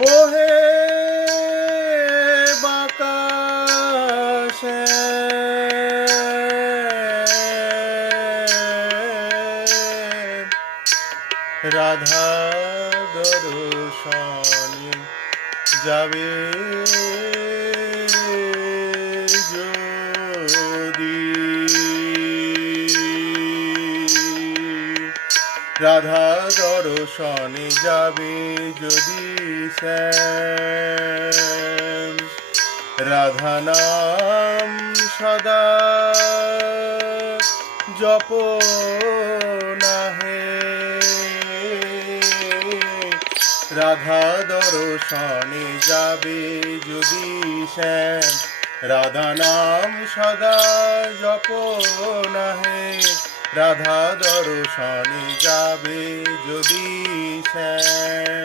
ওহে বাতাসে রাধা দর্শনে যাবে যদি, রাধা দর্শনে যাবে যদি শ্যাম, রাধা নাম সদা জপ নাহে, রাধা দর্শনে যাবে যদি শ্যাম, রাধা নাম সদা জপ নাহে, রাধা দর্শনে যাবে যদি শ্যাম।